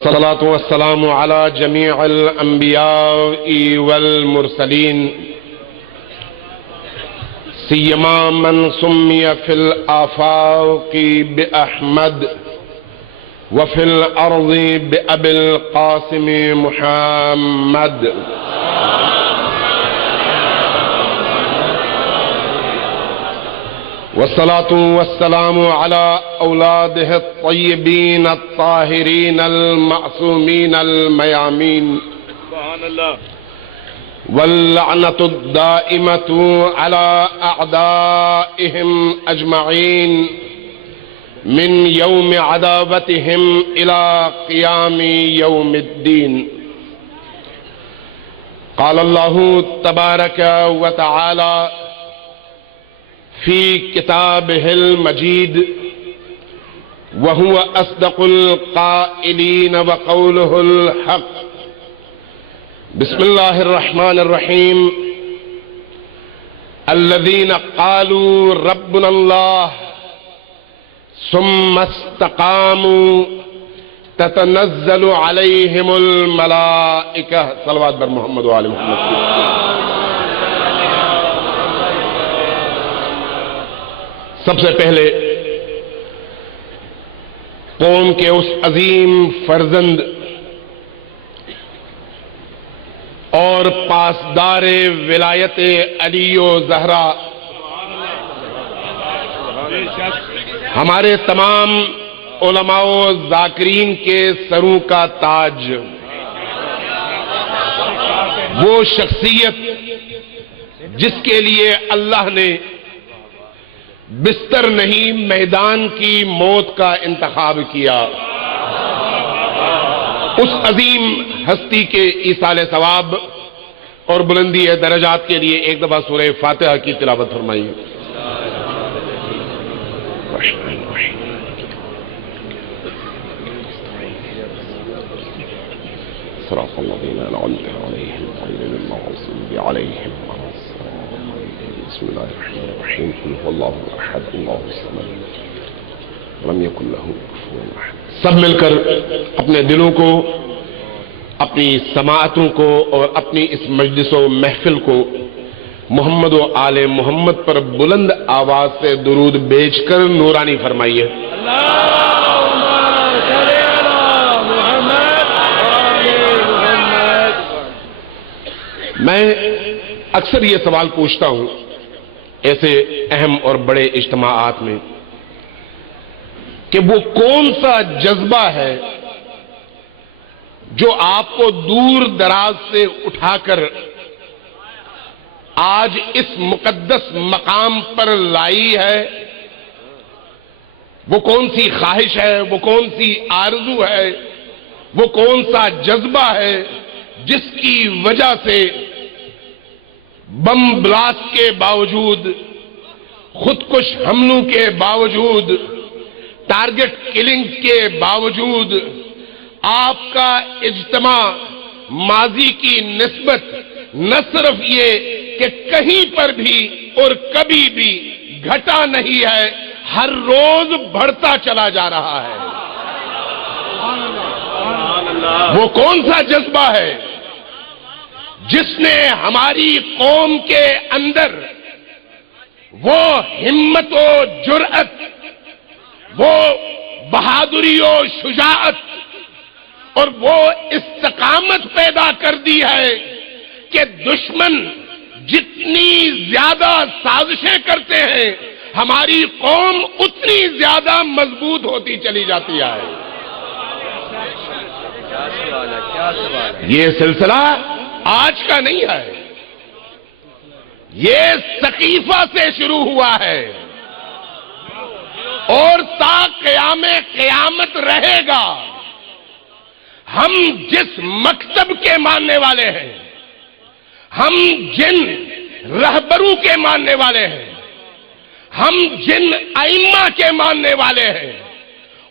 الصلاة والسلام على جميع الأنبياء والمرسلين سيما من سمي في الآفاق بأحمد وفي الأرض بأبي القاسم محمد. والصلاة والسلام على أولاده الطيبين الطاهرين المعصومين الميامين. سبحان الله. واللعنة الدائمة على أعدائهم أجمعين من يوم عداوتهم إلى قيام يوم الدين. قال الله تبارك وتعالى في كتابه المجيد وهو أصدق القائلين وقوله الحق. بسم الله الرحمن الرحيم. الذين قالوا ربنا الله ثم استقاموا تتنزل عليهم الملائكة. صلوات بر محمد وآل محمد. سب سے پہلے قوم کے اس عظیم فرزند اور پاسدار ولایت علی و زہرا ہمارے تمام علماء و ذاکرین کے سروں کا تاج، وہ شخصیت جس کے لیے اللہ نے بستر نہیں میدان کی موت کا انتخاب کیا، اس عظیم ہستی کے ایصال ثواب اور بلندی درجات کے لیے ایک دفعہ سورہ فاتحہ کی تلاوت فرمائیے. صراط الذین انعمت علیہم غیر المغضوب علیہم ولا الضالین. بسم اللہ الرحمن الرحیم. قل هو اللہ احد اللہ الصمد لم یکن لہ کفوا احد. سب مل کر اپنے دلوں کو، اپنی سماعتوں کو اور اپنی اس مجلس و محفل کو محمد و آل محمد پر بلند آواز سے درود بیچ کر نورانی فرمائیے. میں اکثر یہ سوال پوچھتا ہوں ایسے اہم اور بڑے اجتماعات میں کہ وہ کون سا جذبہ ہے جو آپ کو دور دراز سے اٹھا کر آج اس مقدس مقام پر لائی ہے؟ وہ کون سی خواہش ہے، وہ کون سی آرزو ہے، وہ کون سا جذبہ ہے جس کی وجہ سے بم بلاسٹ کے باوجود، خودکش حملوں کے باوجود، ٹارگٹ کلنگ کے باوجود آپ کا اجتماع ماضی کی نسبت نہ صرف یہ کہ کہیں پر بھی اور کبھی بھی گھٹا نہیں ہے، ہر روز بڑھتا چلا جا رہا ہے. وہ کون سا جذبہ ہے جس نے ہماری قوم کے اندر وہ ہمت و جرأت، وہ بہادری و شجاعت اور وہ استقامت پیدا کر دی ہے کہ دشمن جتنی زیادہ سازشیں کرتے ہیں ہماری قوم اتنی زیادہ مضبوط ہوتی چلی جاتی ہے. یہ سلسلہ آج کا نہیں ہے، یہ ثقیفہ سے شروع ہوا ہے اور تا قیام قیامت رہے گا. ہم جس مکتب کے ماننے والے ہیں، ہم جن رہبروں کے ماننے والے ہیں، ہم جن ائمہ کے ماننے والے ہیں،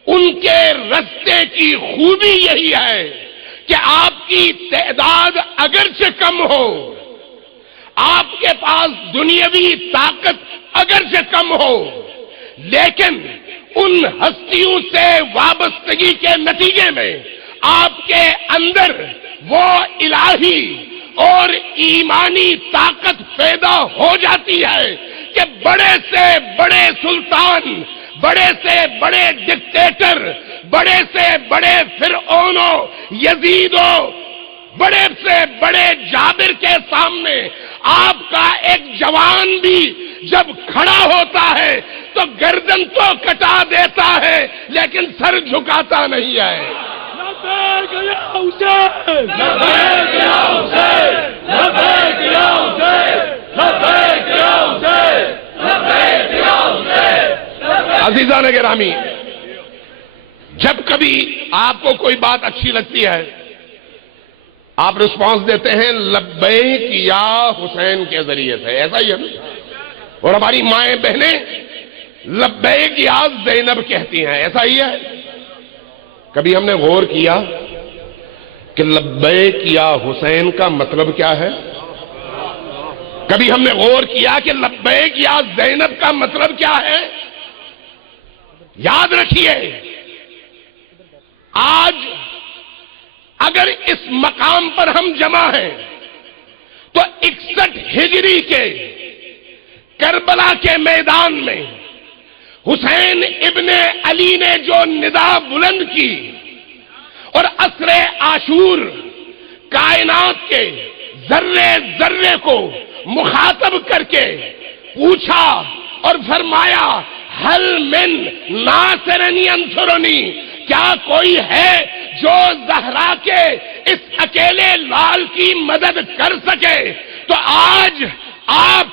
ان کے رستے کی خوبی یہی ہے کہ آپ کی تعداد اگرچہ کم ہو، آپ کے پاس دنیاوی طاقت اگرچہ کم ہو، لیکن ان ہستیوں سے وابستگی کے نتیجے میں آپ کے اندر وہ الہی اور ایمانی طاقت پیدا ہو جاتی ہے کہ بڑے سے بڑے سلطان، بڑے سے بڑے ڈکٹیٹر، بڑے سے بڑے فرعونوں، یزیدوں، بڑے سے بڑے جابر کے سامنے آپ کا ایک جوان بھی جب کھڑا ہوتا ہے تو گردن تو کٹا دیتا ہے لیکن سر جھکاتا نہیں ہے۔ لبیک یا حسین، لبیک یا حسین، لبیک یا حسین، لبیک یا حسین، لبیک یا حسین۔ عزیزان گرامی، جب کبھی آپ کو کوئی بات اچھی لگتی ہے آپ رسپانس دیتے ہیں لبیک یا حسین کے ذریعے سے، ایسا ہی ہے نا؟ اور ہماری مائیں بہنیں لبیک یا زینب کہتی ہیں، ایسا ہی ہے؟ کبھی ہم نے غور کیا کہ لبیک یا حسین کا مطلب کیا ہے؟ کبھی ہم نے غور کیا کہ لبیک یا زینب کا مطلب کیا ہے؟ یاد رکھیے، آج اگر اس مقام پر ہم جمع ہیں تو 61 ہجری کے کربلا کے میدان میں حسین ابن علی نے جو ندا بلند کی اور عصر عاشور کائنات کے ذرے ذرے کو مخاطب کر کے پوچھا اور فرمایا حل من ناصر ینصرنی، کیا کوئی ہے جو زہرا کے اس اکیلے لال کی مدد کر سکے؟ تو آج آپ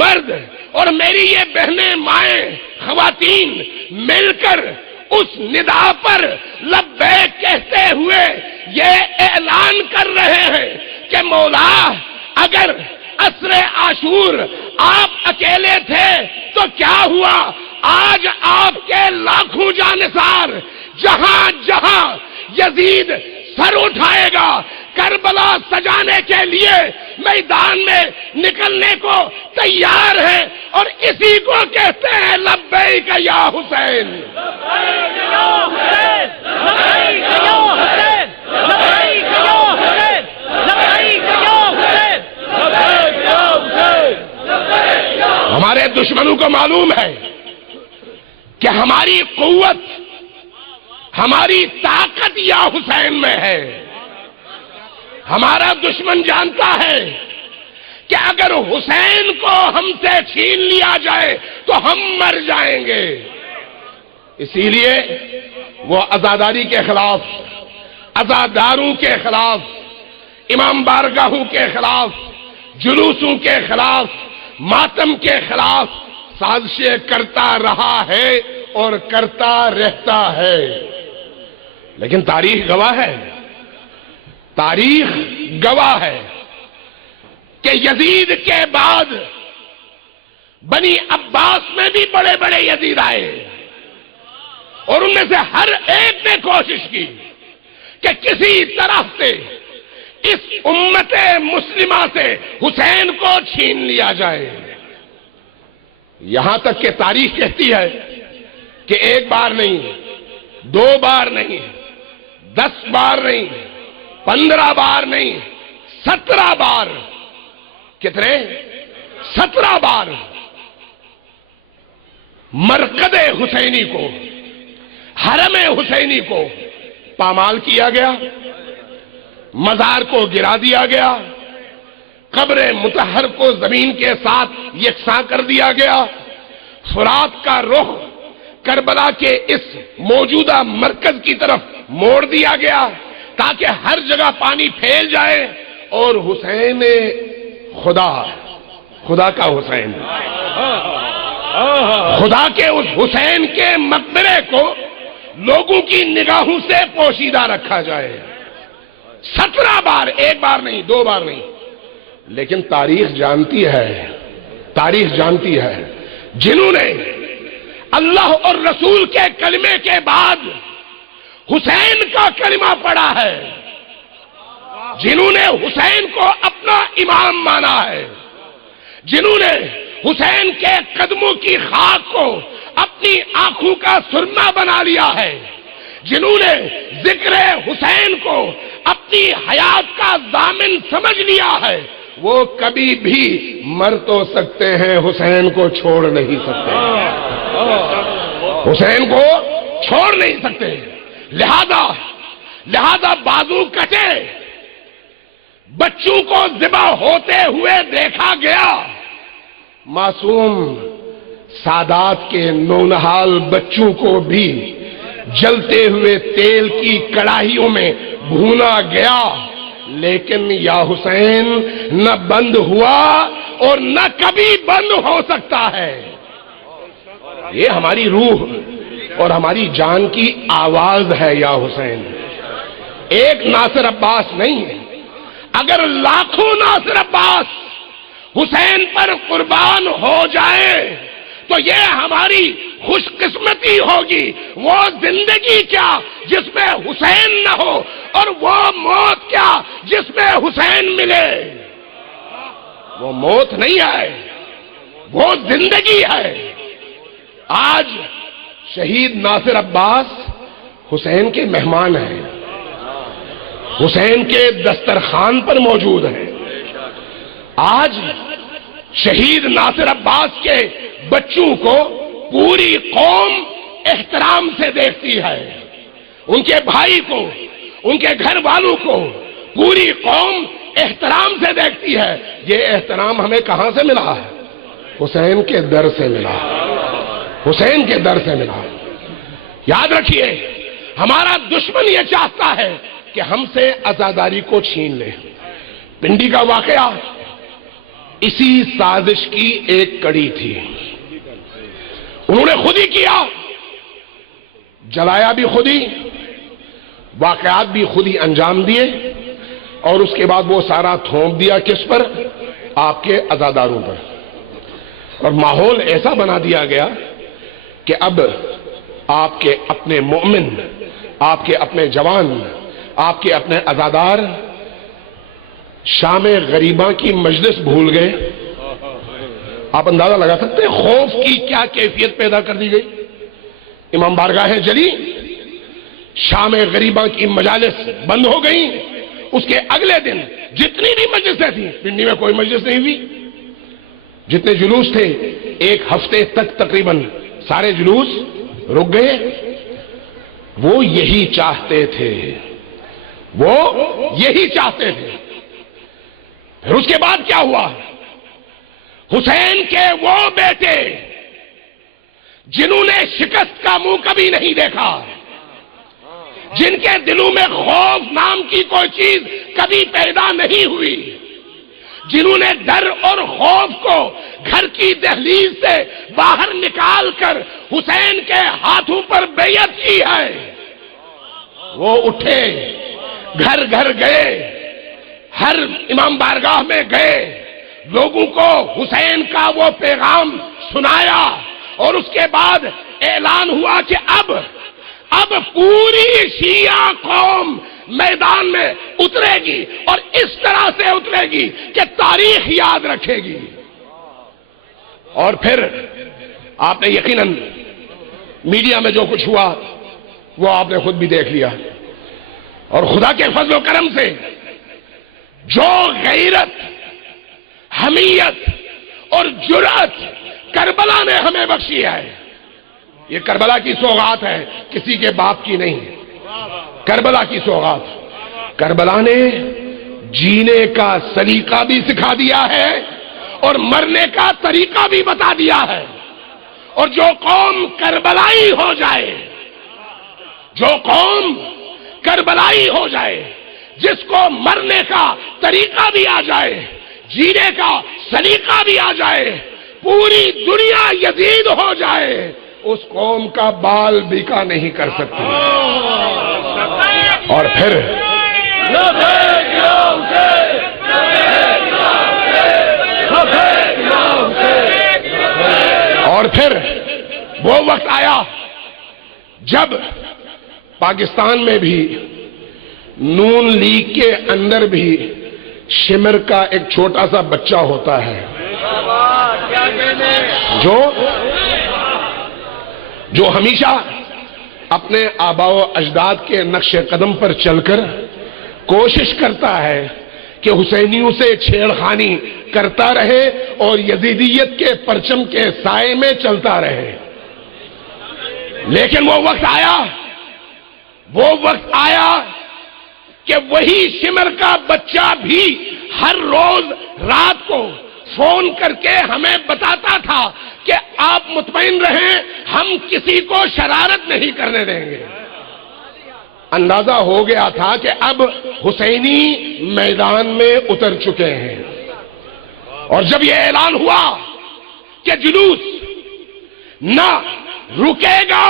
مرد اور میری یہ بہنیں، مائیں، خواتین مل کر اس ندا پر لبیک کہتے ہوئے یہ اعلان کر رہے ہیں کہ مولا اگر عصر عاشور آپ اکیلے تھے تو کیا ہوا؟ آج آپ کے لاکھوں جانثار جہاں جہاں یزید سر اٹھائے گا کربلا سجانے کے لیے میدان میں نکلنے کو تیار ہے، اور اسی کو کہتے ہیں لبیک یا حسین۔ لبیک یا حسین، لبیک یا حسین، لبیک یا حسین، لبیک یا حسین، لبیک یا حسین، لبیک یا حسین۔ ہمارے دشمنوں کو معلوم ہے کہ ہماری قوت، ہماری طاقت یا حسین میں ہے۔ ہمارا دشمن جانتا ہے کہ اگر حسین کو ہم سے چھین لیا جائے تو ہم مر جائیں گے، اسی لیے وہ عزاداری کے خلاف، عزاداروں کے خلاف، امام بارگاہوں کے خلاف، جلوسوں کے خلاف، ماتم کے خلاف سازشیں کرتا رہا ہے اور کرتا رہتا ہے۔ لیکن تاریخ گواہ ہے، تاریخ گواہ ہے کہ یزید کے بعد بنی عباس میں بھی بڑے بڑے یزید آئے اور ان میں سے ہر ایک نے کوشش کی کہ کسی طرح سے اس امت مسلمہ سے حسین کو چھین لیا جائے، یہاں تک کہ تاریخ کہتی ہے کہ ایک بار نہیں، دو بار نہیں، 10 بار نہیں، 15 بار نہیں، 17 بار، کتنے؟ 17 بار مرقد حسینی کو، حرم حسینی کو پامال کیا گیا، مزار کو گرا دیا گیا، قبر مطہر کو زمین کے ساتھ یکساں کر دیا گیا، فرات کا رخ کربلا کے اس موجودہ مرکز کی طرف موڑ دیا گیا تاکہ ہر جگہ پانی پھیل جائے، اور حسین خدا کا حسین، خدا کے اس حسین کے مقبرے کو لوگوں کی نگاہوں سے پوشیدہ رکھا جائے۔ 17 بار، ایک بار نہیں، 2 بار نہیں، لیکن تاریخ جانتی ہے جنہوں نے اللہ اور رسول کے کلمے کے بعد حسین کا کلمہ پڑھا ہے، جنہوں نے حسین کو اپنا امام مانا ہے، جنہوں نے حسین کے قدموں کی خاک کو اپنی آنکھوں کا سرما بنا لیا ہے، جنہوں نے ذکر حسین کو اپنی حیات کا ضامن سمجھ لیا ہے، وہ کبھی بھی مر تو سکتے ہیں، حسین کو چھوڑ نہیں سکتے، حسین کو چھوڑ نہیں سکتے۔ لہذا بازو کٹے، بچوں کو ذبح ہوتے ہوئے دیکھا گیا، معصوم سادات کے نونہال بچوں کو بھی جلتے ہوئے تیل کی کڑاہیوں میں بھونا گیا، لیکن یا حسین نہ بند ہوا اور نہ کبھی بند ہو سکتا ہے۔ یہ ہماری روح اور ہماری جان کی آواز ہے یا حسین، ایک ناصر عباس نہیں ہے۔ اگر لاکھوں ناصر عباس حسین پر قربان ہو جائے تو یہ ہماری خوش قسمتی ہوگی۔ وہ زندگی کیا جس میں حسین نہ ہو، اور وہ موت کیا جس میں حسین ملے۔ وہ موت نہیں ہے، وہ زندگی ہے۔ آج شہید ناصر عباس حسین کے مہمان ہیں، حسین کے دسترخوان پر موجود ہیں۔ آج شہید ناصر عباس کے بچوں کو پوری قوم احترام سے دیکھتی ہے، ان کے بھائی کو، ان کے گھر والوں کو پوری قوم احترام سے دیکھتی ہے۔ یہ احترام ہمیں کہاں سے ملا ہے؟ حسین کے در سے ملا، حسین کے در سے ملا۔ یاد رکھیے، ہمارا دشمن یہ چاہتا ہے کہ ہم سے عزاداری کو چھین لے۔ پنڈی کا واقعہ اسی سازش کی ایک کڑی تھی، انہوں نے خود ہی کیا، جلایا بھی خود ہی، واقعات بھی خود ہی انجام دیے، اور اس کے بعد وہ سارا تھوپ دیا کس پر؟ آپ کے عزاداروں پر، اور ماحول ایسا بنا دیا گیا کہ اب آپ کے اپنے مومن، آپ کے اپنے جوان، آپ کے اپنے عزادار شام غریباں کی مجلس بھول گئے۔ آپ اندازہ لگا سکتے ہیں خوف کی کیا کیفیت پیدا کر دی گئی؟ امام بارگاہیں جلی، شام غریباں کی مجالس بند ہو گئیں۔ اس کے اگلے دن جتنی بھی مجلسیں تھیں، پنڈی میں کوئی مجلس نہیں ہوئی، جتنے جلوس تھے ایک ہفتے تک تقریباً سارے جلوس رک گئے۔ وہ یہی چاہتے تھے، وہ یہی چاہتے تھے۔ پھر اس کے بعد کیا ہوا؟ حسین کے وہ بیٹے جنہوں نے شکست کا منہ کبھی نہیں دیکھا، جن کے دلوں میں خوف نام کی کوئی چیز کبھی پیدا نہیں ہوئی، جنہوں نے ڈر اور خوف کو گھر کی دہلیز سے باہر نکال کر حسین کے ہاتھوں پر بیعت کی ہے، وہ اٹھے، گھر گھر گئے، ہر امام بارگاہ میں گئے، لوگوں کو حسین کا وہ پیغام سنایا، اور اس کے بعد اعلان ہوا کہ اب پوری شیعہ قوم میدان میں اترے گی، اور اس طرح سے اترے گی کہ تاریخ یاد رکھے گی۔ اور پھر آپ نے یقیناً میڈیا میں جو کچھ ہوا وہ آپ نے خود بھی دیکھ لیا، اور خدا کے فضل و کرم سے جو غیرت، حمیت اور جرأت کربلا نے ہمیں بخشی ہے، یہ کربلا کی سوغات ہے، کسی کے باپ کی نہیں، کربلا کی سوغات۔ کربلا نے جینے کا سلیقہ بھی سکھا دیا ہے اور مرنے کا طریقہ بھی بتا دیا ہے، اور جو قوم کربلائی ہو جائے، جو قوم کربلائی ہو جائے، جس کو مرنے کا طریقہ بھی آ جائے، جینے کا سلیقہ بھی آ جائے، پوری دنیا یزید ہو جائے، اس قوم کا بال بیکا نہیں کر سکتی۔ اور پھر وہ وقت آیا جب پاکستان میں بھی نون لیگ کے اندر بھی شمر کا ایک چھوٹا سا بچہ ہوتا ہے جو ہمیشہ اپنے آباء و اجداد کے نقش قدم پر چل کر کوشش کرتا ہے کہ حسینیوں سے چھیڑخانی کرتا رہے اور یزیدیت کے پرچم کے سائے میں چلتا رہے. لیکن وہ وقت آیا کہ وہی شمر کا بچہ بھی ہر روز رات کو فون کر کے ہمیں بتاتا تھا کہ آپ مطمئن رہیں، ہم کسی کو شرارت نہیں کرنے دیں گے. اندازہ ہو گیا تھا کہ اب حسینی میدان میں اتر چکے ہیں. اور جب یہ اعلان ہوا کہ جلوس نہ رکے گا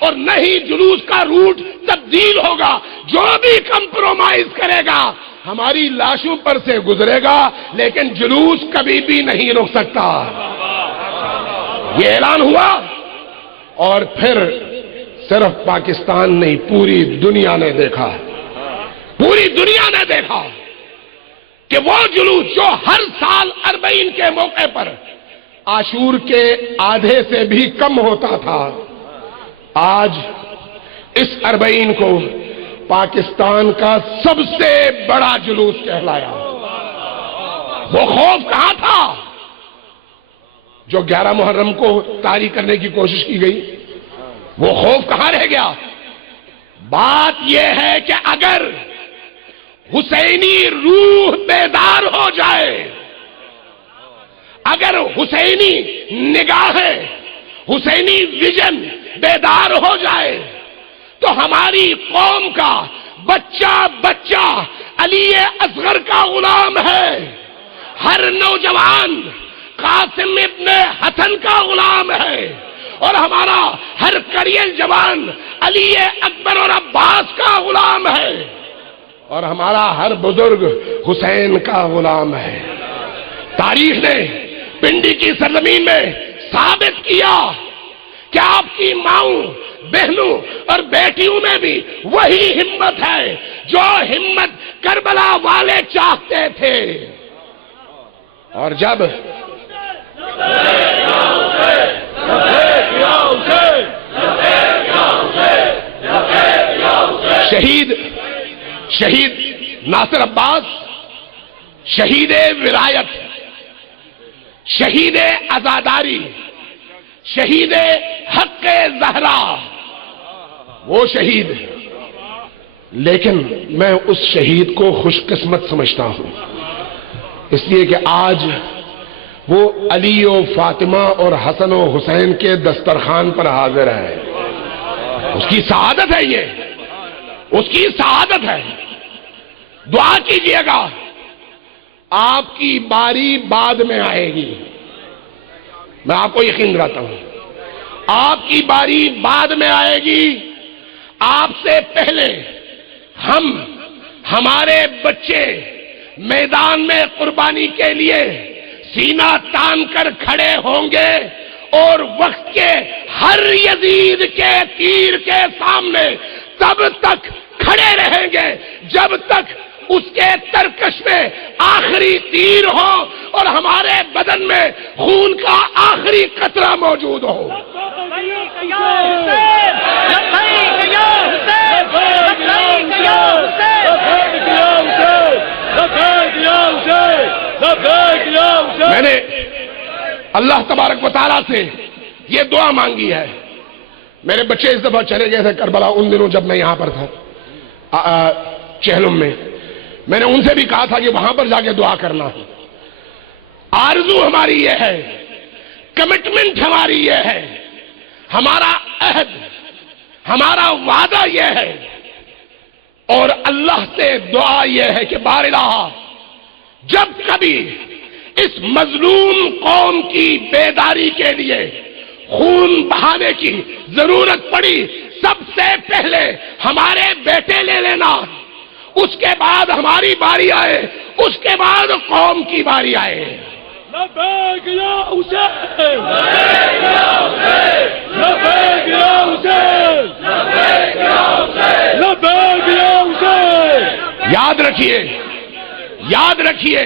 اور نہ ہی جلوس کا روٹ تبدیل ہوگا، جو بھی کمپرومائز کرے گا ہماری لاشوں پر سے گزرے گا، لیکن جلوس کبھی بھی نہیں رک سکتا. یہ اعلان ہوا اور پھر صرف پاکستان نہیں، پوری دنیا نے دیکھا کہ وہ جلوس جو ہر سال اربعین کے موقع پر عاشور کے آدھے سے بھی کم ہوتا تھا، آج اس اربعین کو پاکستان کا سب سے بڑا جلوس کہلایا. وہ خوف کہاں تھا جو 11 محرم کو طاری کرنے کی کوشش کی گئی؟ وہ خوف کہاں رہ گیا؟ بات یہ ہے کہ اگر حسینی روح بیدار ہو جائے، اگر حسینی نگاہیں، حسینی ویژن بیدار ہو جائے تو ہماری قوم کا بچہ علی اصغر کا غلام ہے، ہر نوجوان قاسم ابن حسن کا غلام ہے، اور ہمارا ہر کڑیل جوان علی اکبر اور عباس کا غلام ہے، اور ہمارا ہر بزرگ حسین کا غلام ہے. تاریخ نے پنڈی کی سرزمین میں ثابت کیا کہ آپ کی ماؤں، بہنوں اور بیٹیوں میں بھی وہی ہمت ہے جو ہمت کربلا والے چاہتے تھے. اور جب شہید ناصر عباس، شہید ولایت، شہید عزاداری، شہید حق زہرا، وہ شہید. لیکن میں اس شہید کو خوش قسمت سمجھتا ہوں، اس لیے کہ آج وہ علی و فاطمہ اور حسن و حسین کے دسترخوان پر حاضر ہے. اس کی سعادت ہے، یہ اس کی سعادت ہے. دعا کیجئے گا، آپ کی باری بعد میں آئے گی. میں آپ کو یقین دلاتا ہوں، آپ کی باری بعد میں آئے گی. آپ سے پہلے ہمارے بچے میدان میں قربانی کے لیے سینہ تان کر کھڑے ہوں گے، اور وقت کے ہر یزید کے تیر کے سامنے تب تک کھڑے رہیں گے جب تک اس کے ترکش میں آخری تیر ہو اور ہمارے بدن میں خون کا آخری قطرہ موجود ہو. میں نے اللہ تبارک و تعالیٰ سے یہ دعا مانگی ہے. میرے بچے اس دفعہ چلے گئے تھے کربلا، ان دنوں جب میں یہاں پر تھا چہلم میں نے ان سے بھی کہا تھا کہ وہاں پر جا کے دعا کرنا ہے. آرزو ہماری یہ ہے، کمٹمنٹ ہماری یہ ہے، ہمارا عہد، ہمارا وعدہ یہ ہے، اور اللہ سے دعا یہ ہے کہ بار الہ، جب کبھی اس مظلوم قوم کی بیداری کے لیے خون بہانے کی ضرورت پڑی، سب سے پہلے ہمارے بیٹے لے لینا، اس کے بعد ہماری باری آئے، اس کے بعد قوم کی باری آئے. لبیک یا حسین، لبیک یا حسین، لبیک یا حسین، لبیک یا حسین، لبیک یا حسین. یاد رکھیے، یاد رکھیے،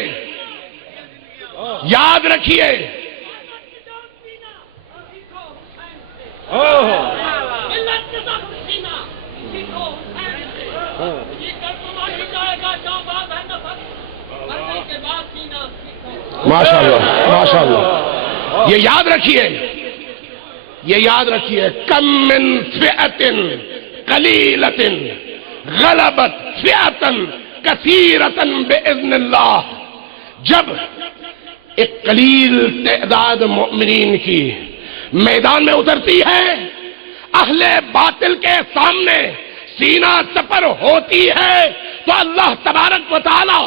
یاد رکھیے، ماشاءاللہ ماشاءاللہ. یہ یاد رکھیے کم من فئۃ قلیلۃ غلبت فئۃ کثیرۃ باذن اللہ. جب ایک قلیل تعداد مؤمنین کی میدان میں اترتی ہے، اہل باطل کے سامنے سینہ سپر ہوتی ہے، تو اللہ تبارک و تعالی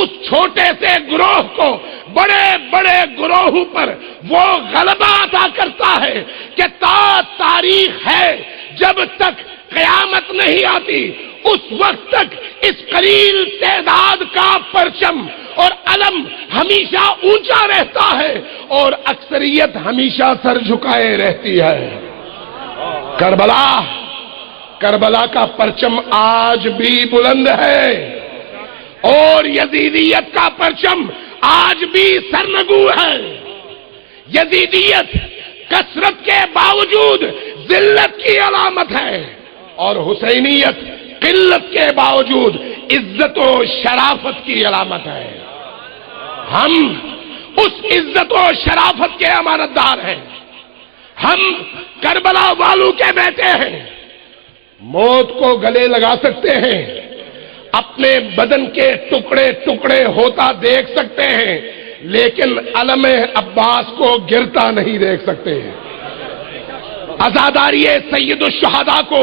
اس چھوٹے سے گروہ کو بڑے بڑے گروہوں پر وہ غلبہ عطا کرتا ہے کہ تا تاریخ ہے جب تک قیامت نہیں آتی اس وقت تک اس قلیل تعداد کا پرچم اور علم ہمیشہ اونچا رہتا ہے اور اکثریت ہمیشہ سر جھکائے رہتی ہے. کربلا کا پرچم آج بھی بلند ہے اور یزیدیت کا پرچم آج بھی سرنگو ہے. یزیدیت کثرت کے باوجود ذلت کی علامت ہے اور حسینیت قلت کے باوجود عزت و شرافت کی علامت ہے. ہم اس عزت و شرافت کے امانت دار ہیں. ہم کربلا والوں کے بیٹے ہیں. موت کو گلے لگا سکتے ہیں، اپنے بدن کے ٹکڑے ٹکڑے ہوتا دیکھ سکتے ہیں، لیکن علم عباس کو گرتا نہیں دیکھ سکتے. عزاداری سید الشہداء کو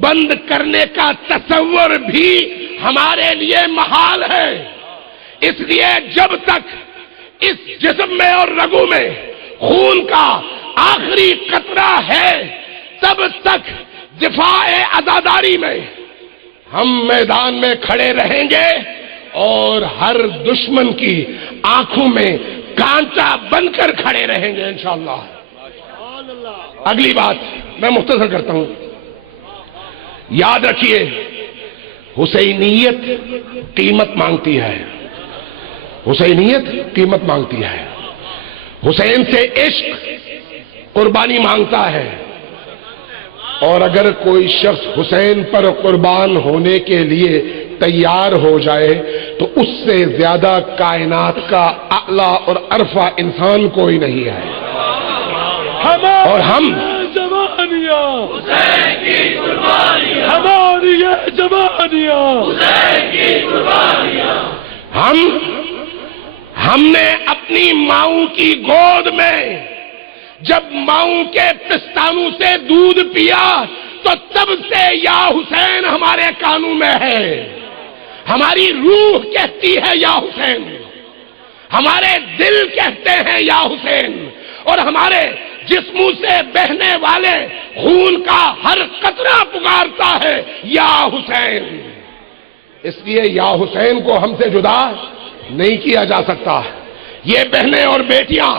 بند کرنے کا تصور بھی ہمارے لیے محال ہے. اس لیے جب تک اس جسم میں اور رگوں میں خون کا آخری قطرہ ہے تب تک دفاع عزاداری میں ہم میدان میں کھڑے رہیں گے اور ہر دشمن کی آنکھوں میں کانٹا بن کر کھڑے رہیں گے انشاءاللہ. اگلی بات میں مختصر کرتا ہوں. یاد رکھیے حسینیت قیمت مانگتی ہے. حسینیت قیمت مانگتی ہے. حسین سے عشق قربانی مانگتا ہے، اور اگر کوئی شخص حسین پر قربان ہونے کے لیے تیار ہو جائے تو اس سے زیادہ کائنات کا اعلیٰ اور عرفہ انسان کوئی نہیں ہے. اور ہم جوانیاں حسین کی قربانیاں، ہماری یہ جوانیاں حسین کی قربانیاں. ہم نے اپنی ماؤں کی گود میں جب ماؤں کے پستانوں سے دودھ پیا تو تب سے یا حسین ہمارے کانوں میں ہے. ہماری روح کہتی ہے یا حسین، ہمارے دل کہتے ہیں یا حسین، اور ہمارے جسموں سے بہنے والے خون کا ہر قطرہ پکارتا ہے یا حسین. اس لیے یا حسین کو ہم سے جدا نہیں کیا جا سکتا. یہ بہنیں اور بیٹیاں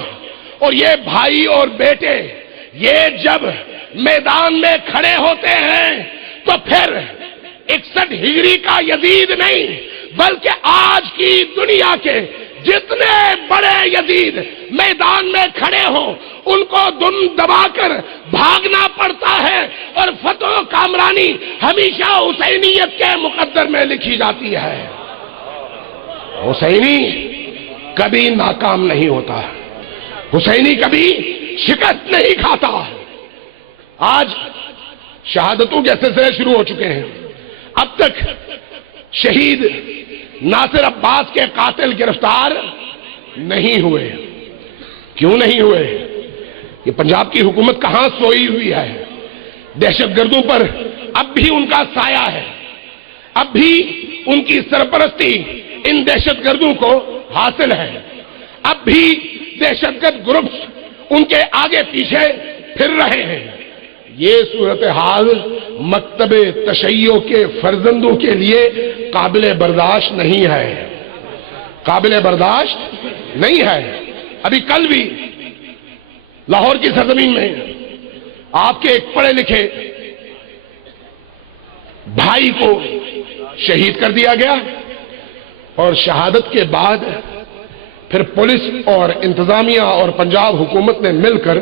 اور یہ بھائی اور بیٹے یہ جب میدان میں کھڑے ہوتے ہیں تو پھر 61 ہجری کا یزید نہیں بلکہ آج کی دنیا کے جتنے بڑے یزید میدان میں کھڑے ہوں ان کو دم دبا کر بھاگنا پڑتا ہے، اور فتح و کامرانی ہمیشہ حسینیت کے مقدر میں لکھی جاتی ہے. حسینی کبھی ناکام نہیں ہوتا، حسینی کبھی شکست نہیں کھاتا. آج شہادتوں کے سلسلے شروع ہو چکے ہیں. اب تک شہید ناصر عباس کے قاتل گرفتار نہیں ہوئے. کیوں نہیں ہوئے؟ یہ پنجاب کی حکومت کہاں سوئی ہوئی ہے؟ دہشت گردوں پر اب بھی ان کا سایہ ہے، اب بھی ان کی سرپرستی ان دہشت گردوں کو حاصل ہے، اب بھی دہشت گرد گروپس ان کے آگے پیچھے پھر رہے ہیں. یہ صورتحال مکتب تشیع کے فرزندوں کے لیے قابل برداشت نہیں ہے، قابل برداشت نہیں ہے. ابھی کل بھی لاہور کی سرزمین میں آپ کے ایک پڑھے لکھے بھائی کو شہید کر دیا گیا، اور شہادت کے بعد پھر پولیس اور انتظامیہ اور پنجاب حکومت نے مل کر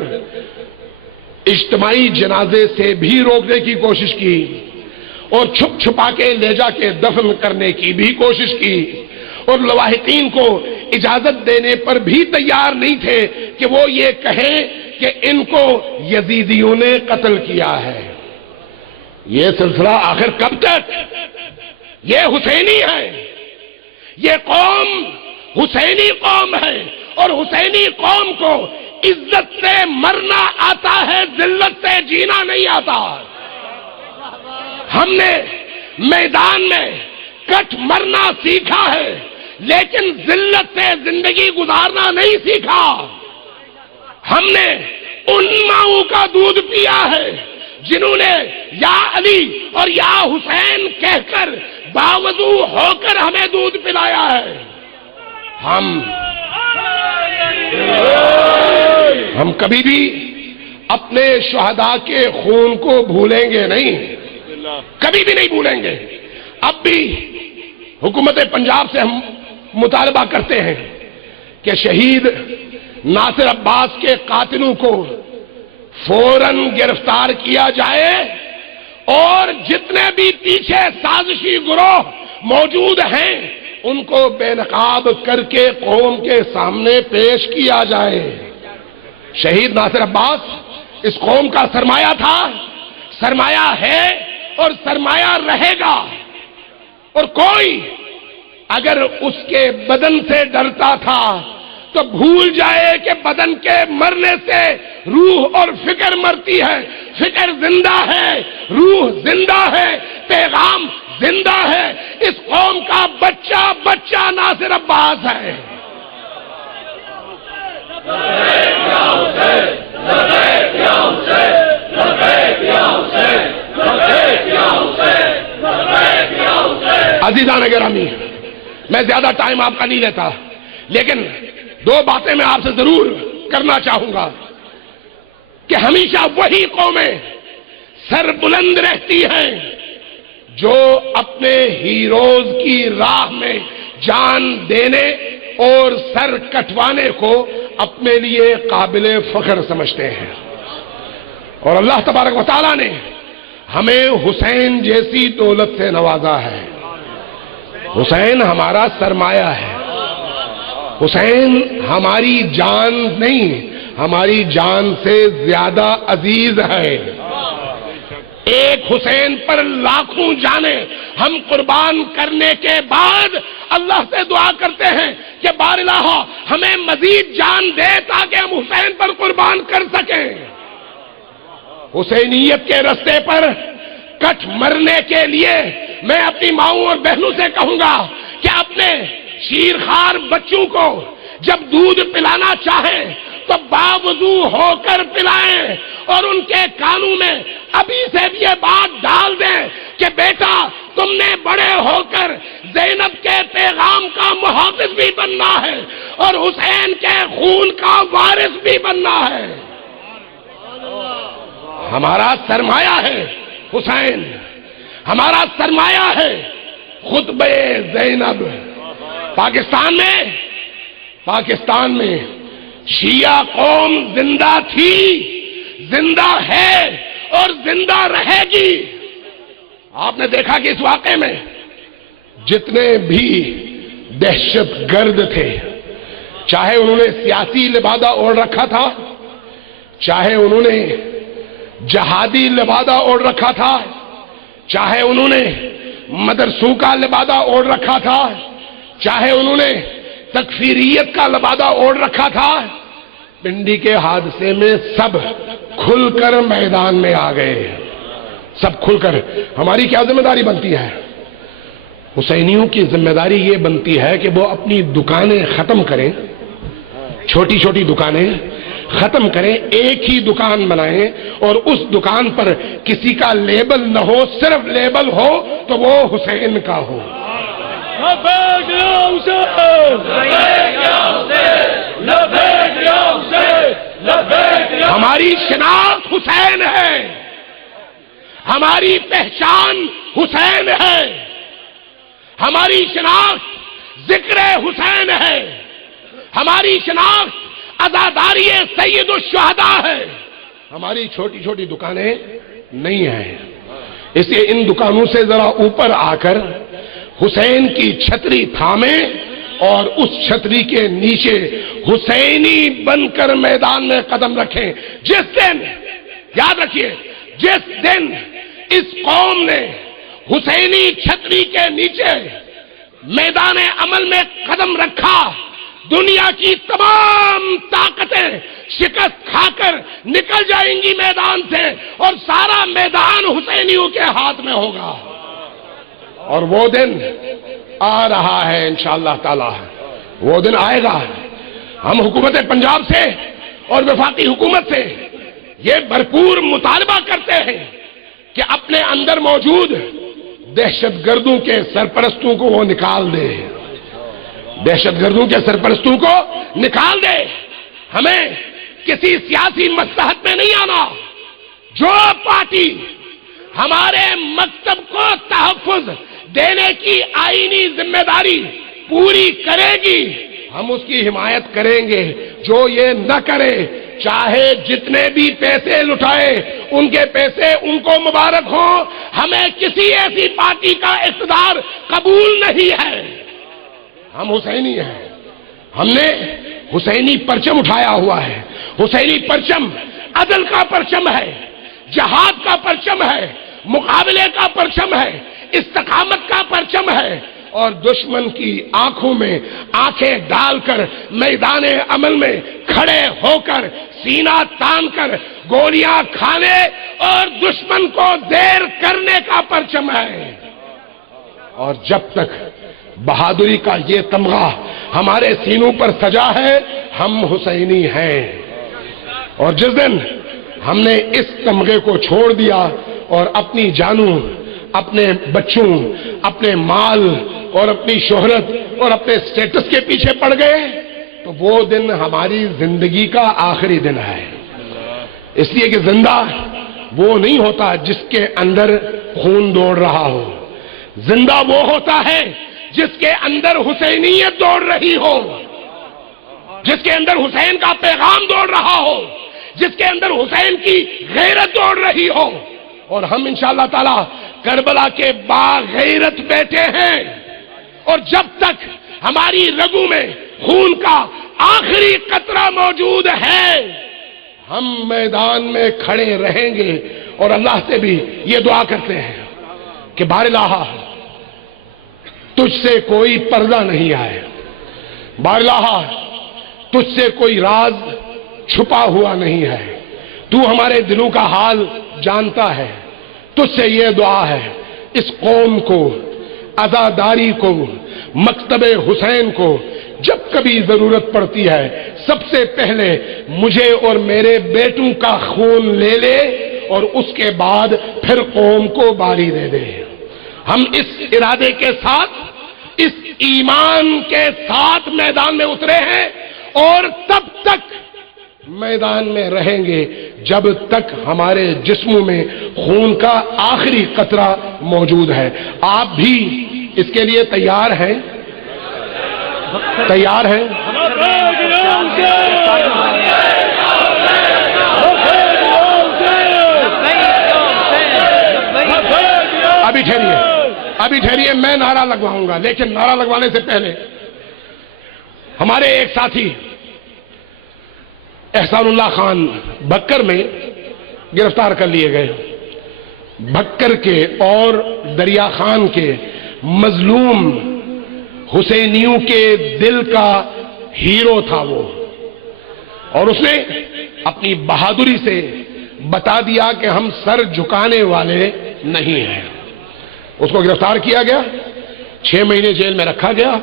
اجتماعی جنازے سے بھی روکنے کی کوشش کی، اور چھپ چھپا کے لے جا کے دفن کرنے کی بھی کوشش کی، اور لواحقین کو اجازت دینے پر بھی تیار نہیں تھے کہ وہ یہ کہیں کہ ان کو یزیدیوں نے قتل کیا ہے۔ یہ سلسلہ آخر کب تک؟ یہ حسینی ہے، یہ قوم حسینی قوم ہے، اور حسینی قوم کو عزت سے مرنا آتا ہے، ذلت سے جینا نہیں آتا۔ ہم نے میدان میں کٹ مرنا سیکھا ہے، لیکن ذلت سے زندگی گزارنا نہیں سیکھا۔ ہم نے ان ماؤں کا دودھ پیا ہے جنہوں نے یا علی اور یا حسین کہہ کر باوضو ہو کر ہمیں دودھ پلایا ہے۔ ہم کبھی بھی اپنے شہداء کے خون کو بھولیں گے نہیں، کبھی بھی نہیں بھولیں گے۔ اب بھی حکومت پنجاب سے ہم مطالبہ کرتے ہیں کہ شہید ناصر عباس کے قاتلوں کو فوراً گرفتار کیا جائے، اور جتنے بھی پیچھے سازشی گروہ موجود ہیں ان کو بے نقاب کر کے قوم کے سامنے پیش کیا جائے۔ شہید ناصر عباس اس قوم کا سرمایہ تھا، سرمایہ ہے اور سرمایہ رہے گا، اور کوئی اگر اس کے بدن سے ڈرتا تھا تو بھول جائے کہ بدن کے مرنے سے روح اور فکر مرتی ہے۔ فکر زندہ ہے، روح زندہ ہے، پیغام زندہ ہے۔ اس قوم کا بچہ بچہ ناصر عباس ہے۔ عزیزان گرامی، میں زیادہ ٹائم آپ کا نہیں لیتا، لیکن دو باتیں میں آپ سے ضرور کرنا چاہوں گا کہ ہمیشہ وہی قومیں سر بلند رہتی ہیں جو اپنے ہیروز کی راہ میں جان دینے اور سر کٹوانے کو اپنے لیے قابل فخر سمجھتے ہیں، اور اللہ تبارک و تعالیٰ نے ہمیں حسین جیسی دولت سے نوازا ہے۔ حسین ہمارا سرمایہ ہے، حسین ہماری جان نہیں، ہماری جان سے زیادہ عزیز ہے۔ ایک حسین پر لاکھوں جانیں ہم قربان کرنے کے بعد اللہ سے دعا کرتے ہیں کہ بار الہ ہمیں مزید جان دے تاکہ ہم حسین پر قربان کر سکیں۔ حسینیت کے رستے پر کٹ مرنے کے لیے میں اپنی ماؤں اور بہنوں سے کہوں گا کہ اپنے شیرخوار بچوں کو جب دودھ پلانا چاہیں تو باوضو ہو کر پلائیں، اور ان کے کانوں میں ابھی سے بھی یہ بات ڈال دیں کہ بیٹا تم نے بڑے ہو کر زینب کے پیغام کا محافظ بھی بننا ہے اور حسین کے خون کا وارث بھی بننا ہے۔ ہمارا سرمایہ ہے حسین، ہمارا سرمایہ ہے خطبہ زینب۔ پاکستان میں شیعہ قوم زندہ تھی، زندہ ہے اور زندہ رہے گی۔ آپ نے دیکھا کہ اس واقعے میں جتنے بھی دہشت گرد تھے، چاہے انہوں نے سیاسی لبادہ اوڑھ رکھا تھا، چاہے انہوں نے جہادی لبادہ اوڑھ رکھا تھا، چاہے انہوں نے مدرسوں کا لبادہ اوڑھ رکھا تھا، چاہے انہوں نے تکفیریت کا لبادہ اوڑھ رکھا تھا، پنڈی کے حادثے میں سب کھل کر میدان میں آ گئے۔ سب کھل کر۔ ہماری کیا ذمہ داری بنتی ہے؟ حسینیوں کی ذمہ داری یہ بنتی ہے کہ وہ اپنی دکانیں ختم کریں، چھوٹی چھوٹی دکانیں ختم کریں، ایک ہی دکان بنائیں، اور اس دکان پر کسی کا لیبل نہ ہو، صرف لیبل ہو تو وہ حسین کا ہو۔ ہماری شناخت حسین ہے، ہماری پہچان حسین ہے، ہماری شناخت ذکر حسین ہے، ہماری شناخت عزاداری سید الشہداء ہے۔ ہماری چھوٹی چھوٹی دکانیں نہیں ہیں۔ اس لیے ان دکانوں سے ذرا اوپر آ کر حسین کی چھتری تھامیں اور اس چھتری کے نیچے حسینی بن کر میدان میں قدم رکھیں. جس دن، یاد رکھیے، جس دن اس قوم نے حسینی چھتری کے نیچے میدان عمل میں قدم رکھا، دنیا کی تمام طاقتیں شکست کھا کر نکل جائیں گی میدان سے، اور سارا میدان حسینیوں کے ہاتھ میں ہوگا. اور وہ دن آ رہا ہے انشاءاللہ تعالی، وہ دن آئے گا. ہم حکومت پنجاب سے اور وفاقی حکومت سے یہ بھرپور مطالبہ کرتے ہیں کہ اپنے اندر موجود دہشت گردوں کے سرپرستوں کو وہ نکال دے، دہشت گردوں کے سرپرستوں کو نکال دے. ہمیں کسی سیاسی مصلحت میں نہیں آنا. جو پارٹی ہمارے مکتب کو تحفظ دینے کی آئینی ذمہ داری پوری کرے گی، ہم اس کی حمایت کریں گے. جو یہ نہ کرے، چاہے جتنے بھی پیسے لٹائے، ان کے پیسے ان کو مبارک ہوں. ہمیں کسی ایسی پارٹی کا اقتدار قبول نہیں ہے. ہم حسینی ہیں. ہم نے حسینی پرچم اٹھایا ہوا ہے. حسینی پرچم عدل کا پرچم ہے، جہاد کا پرچم ہے، مقابلے کا پرچم ہے، استقامت کا پرچم ہے. اور دشمن کی آنکھوں میں آنکھیں ڈال کر میدان عمل میں کھڑے ہو کر سینہ تان کر گولیاں کھانے اور دشمن کو دیر کرنے کا پرچم ہے. اور جب تک بہادری کا یہ تمغہ ہمارے سینوں پر سجا ہے، ہم حسینی ہیں. اور جس دن ہم نے اس تمغے کو چھوڑ دیا اور اپنی جانوں، اپنے بچوں، اپنے مال اور اپنی شہرت اور اپنے سٹیٹس کے پیچھے پڑ گئے، تو وہ دن ہماری زندگی کا آخری دن ہے. اس لیے کہ زندہ وہ نہیں ہوتا جس کے اندر خون دوڑ رہا ہو. زندہ وہ ہوتا ہے جس کے اندر حسینیت دوڑ رہی ہو، جس کے اندر حسین کا پیغام دوڑ رہا ہو، جس کے اندر حسین کی غیرت دوڑ رہی ہو. اور ہم انشاءاللہ تعالی کربلا کے باغیرت بیٹے ہیں. اور جب تک ہماری رگوں میں خون کا آخری قطرہ موجود ہے، ہم میدان میں کھڑے رہیں گے. اور اللہ سے بھی یہ دعا کرتے ہیں کہ بار الہ تجھ سے کوئی پردہ نہیں آئے، بار الہ تجھ سے کوئی راز چھپا ہوا نہیں ہے. تو ہمارے دلوں کا حال جانتا ہے. تجھ سے یہ دعا ہے، اس قوم کو، عزاداری کو، مکتب حسین کو جب کبھی ضرورت پڑتی ہے، سب سے پہلے مجھے اور میرے بیٹوں کا خون لے لے، اور اس کے بعد پھر قوم کو باری دے دے. ہم اس ارادے کے ساتھ، اس ایمان کے ساتھ میدان میں اترے ہیں، اور تب تک میدان میں رہیں گے جب تک ہمارے جسموں میں خون کا آخری قطرہ موجود ہے. آپ بھی اس کے لیے تیار ہیں؟ تیار ہیں؟ ابھی ٹھہریے، میں نعرہ لگواؤں گا، لیکن نعرہ لگوانے سے پہلے ہمارے ایک ساتھی احسان اللہ خان بھکر میں گرفتار کر لیے گئے. بھکر کے اور دریا خان کے مظلوم حسینیوں کے دل کا ہیرو تھا وہ، اور اس نے اپنی بہادری سے بتا دیا کہ ہم سر جھکانے والے نہیں ہیں. اس کو گرفتار کیا گیا، 6 مہینے جیل میں رکھا گیا،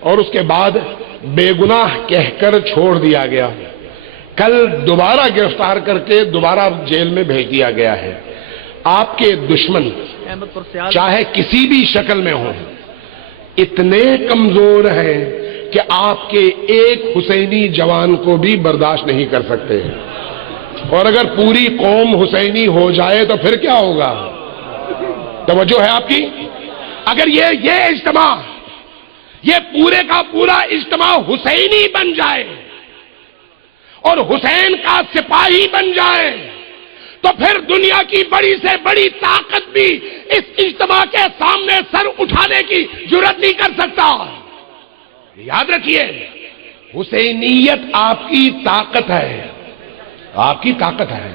اور اس کے بعد بے گناہ کہہ کر چھوڑ دیا گیا. کل دوبارہ گرفتار کر کے دوبارہ جیل میں بھیج دیا گیا ہے. آپ کے دشمن چاہے کسی بھی شکل میں ہوں، اتنے کمزور ہیں کہ آپ کے ایک حسینی جوان کو بھی برداشت نہیں کر سکتے. اور اگر پوری قوم حسینی ہو جائے تو پھر کیا ہوگا؟ توجہ ہے آپ کی؟ اگر یہ اجتماع، یہ پورے کا پورا اجتماع حسینی بن جائے اور حسین کا سپاہی بن جائے، تو پھر دنیا کی بڑی سے بڑی طاقت بھی اس اجتماع کے سامنے سر اٹھانے کی جرات نہیں کر سکتا. یاد رکھیے، حسینیت آپ کی طاقت ہے، آپ کی طاقت ہے.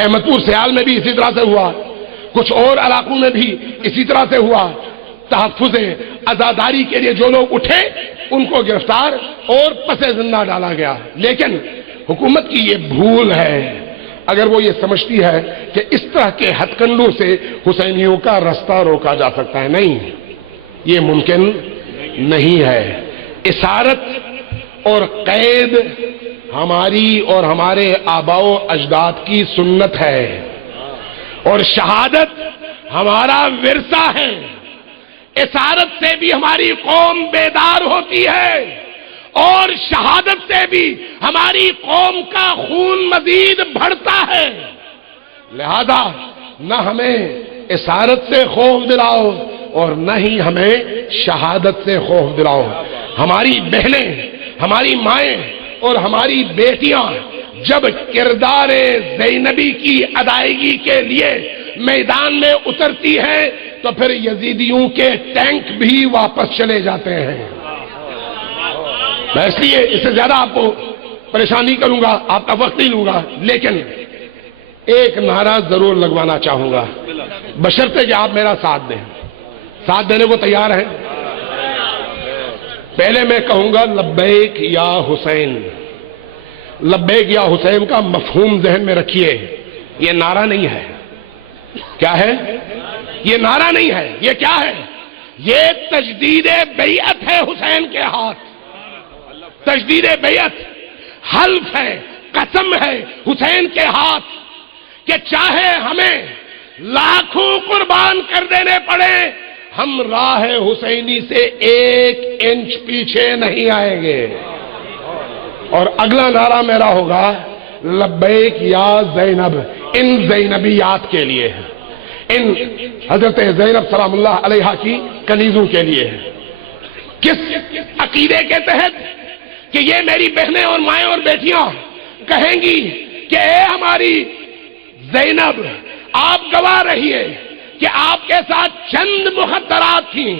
احمد پور سیال میں بھی اسی طرح سے ہوا، کچھ اور علاقوں میں بھی اسی طرح سے ہوا. تحفظ عزاداری کے لیے جو لوگ اٹھے ان کو گرفتار اور پس زندہ ڈالا گیا. لیکن حکومت کی یہ بھول ہے اگر وہ یہ سمجھتی ہے کہ اس طرح کے ہتھ کنڈوں سے حسینیوں کا رستہ روکا جا سکتا ہے. نہیں، یہ ممکن نہیں ہے. اسارت اور قید ہماری اور ہمارے آباء و اجداد کی سنت ہے، اور شہادت ہمارا ورثہ ہے. اسارت سے بھی ہماری قوم بیدار ہوتی ہے، اور شہادت سے بھی ہماری قوم کا خون مزید بڑھتا ہے. لہذا نہ ہمیں اسارت سے خوف دلاؤ اور نہ ہی ہمیں شہادت سے خوف دلاؤ. ہماری بہنیں، ہماری مائیں اور ہماری بیٹیاں جب کردار زینبی کی ادائیگی کے لیے میدان میں اترتی ہیں تو پھر یزیدیوں کے ٹینک بھی واپس چلے جاتے ہیں. میں اس لیے اس سے زیادہ آپ کو پریشان نہیں کروں گا، آپ کا وقت نہیں لوں گا، لیکن ایک نعرہ ضرور لگوانا چاہوں گا، بشرطے کہ آپ میرا ساتھ دیں. ساتھ دینے کو تیار ہیں؟ پہلے میں کہوں گا لبیک یا حسین. لبیک یا حسین کا مفہوم ذہن میں رکھیے. یہ نعرہ نہیں ہے. کیا ہے؟ یہ نعرہ نہیں ہے. یہ کیا ہے؟ یہ تجدید بیعت ہے حسین کے ہاتھ. تجدید بیعت حلف ہے، قسم ہے حسین کے ہاتھ کہ چاہے ہمیں لاکھوں قربان کر دینے پڑے، ہم راہ حسینی سے 1 انچ پیچھے نہیں آئیں گے. اور اگلا نعرہ میرا ہوگا لبیک یا زینب، ان زینبیات کے لیے ہے، ان حضرت زینب سلام اللہ علیہا کی کنیزوں کے لیے ہے. کس عقیدے کے تحت کہ یہ میری بہنیں اور مائیں اور بیٹیاں کہیں گی کہ اے ہماری زینب، آپ گواہ رہیے کہ آپ کے ساتھ چند مخدرات تھیں،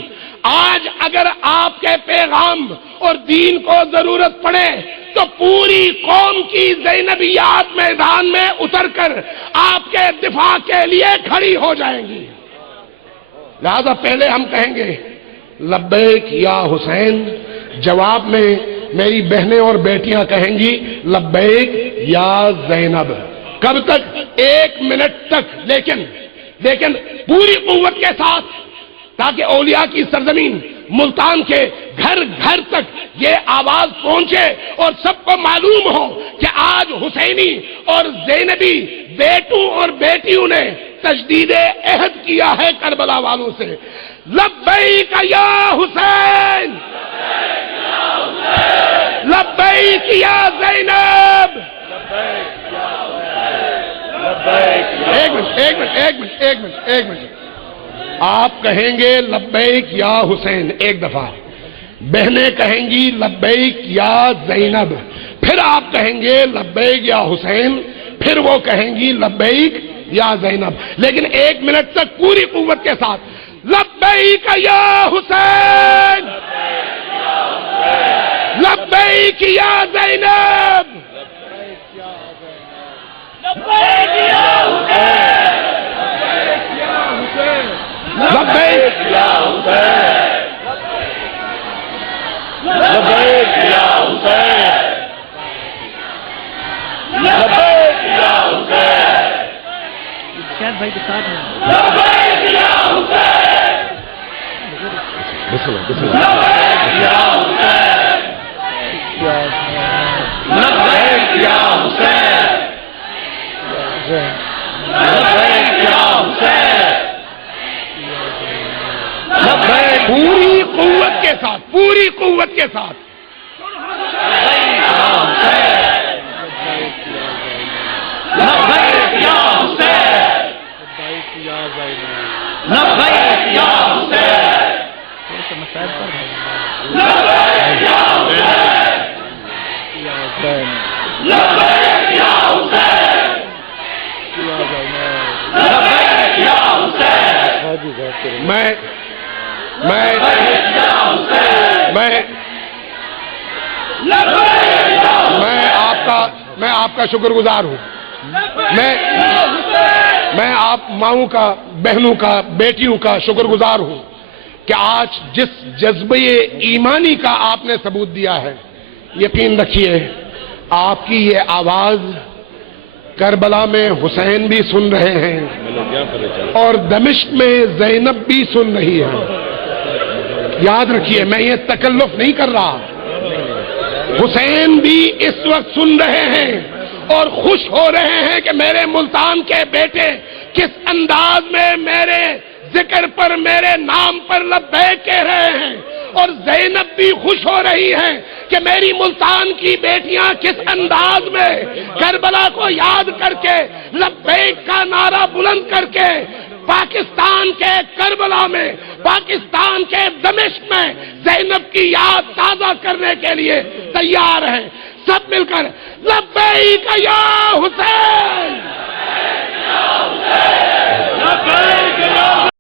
آج اگر آپ کے پیغام اور دین کو ضرورت پڑے تو پوری قوم کی زینبیات میدان میں اتر کر آپ کے دفاع کے لیے کھڑی ہو جائیں گی. لہذا پہلے ہم کہیں گے لبیک یا حسین، جواب میں میری بہنیں اور بیٹیاں کہیں گی لبیک یا زینب. کب تک؟ 1 منٹ تک، لیکن پوری قوت کے ساتھ، تاکہ اولیاء کی سرزمین ملتان کے گھر گھر تک یہ آواز پہنچے اور سب کو معلوم ہو کہ آج حسینی اور زینبی بیٹوں اور بیٹیوں نے تجدید عہد کیا ہے کربلا والوں سے. لبیک یا حسین، لبیک یا زینب. ایک منٹ آپ کہیں گے لبیک یا حسین ایک دفعہ، بہنیں کہیں گی لبیک یا زینب، پھر آپ کہیں گے لبیک یا حسین، پھر وہ کہیں گی لبیک یا زینب. لیکن 1 منٹ تک پوری قوت کے ساتھ لبیک یا حسین، لبیک یا زینب، لبیک یا حسین، لبیک یا حسین، لبیک یا حسین، لبیک یا حسین. شاید بھائی کے ساتھ ہیں. لبیک یا حسین، لبیک یا حسین، لبیک یا حسین، لبیک یا حسین. پوری قوت کے ساتھ، پوری قوت کے ساتھ. لبیک یا حسین، لبیک یا حسین، لبیک یا حسین، لبیک یا حسین، لبیک یا حسین. میں آپ کا شکر گزار ہوں. میں آپ ماؤں کا، بہنوں کا، بیٹیوں کا شکر گزار ہوں کہ آج جس جذبے ایمانی کا آپ نے ثبوت دیا ہے، یقین رکھیے آپ کی یہ آواز کربلا میں حسین بھی سن رہے ہیں اور دمشق میں زینب بھی سن رہی ہے. یاد رکھیے میں یہ تکلف نہیں کر رہا، حسین بھی اس وقت سن رہے ہیں اور خوش ہو رہے ہیں کہ میرے ملتان کے بیٹے کس انداز میں میرے ذکر پر، میرے نام پر لبیک کہہ رہے ہیں. اور زینب بھی خوش ہو رہی ہیں کہ میری ملتان کی بیٹیاں کس انداز میں کربلا کو یاد کر کے لبیک کا نعرہ بلند کر کے پاکستان کے کربلا میں، پاکستان کے دمشق میں زینب کی یاد تازہ کرنے کے لیے تیار ہیں. سب مل کر لبیک یا حسین.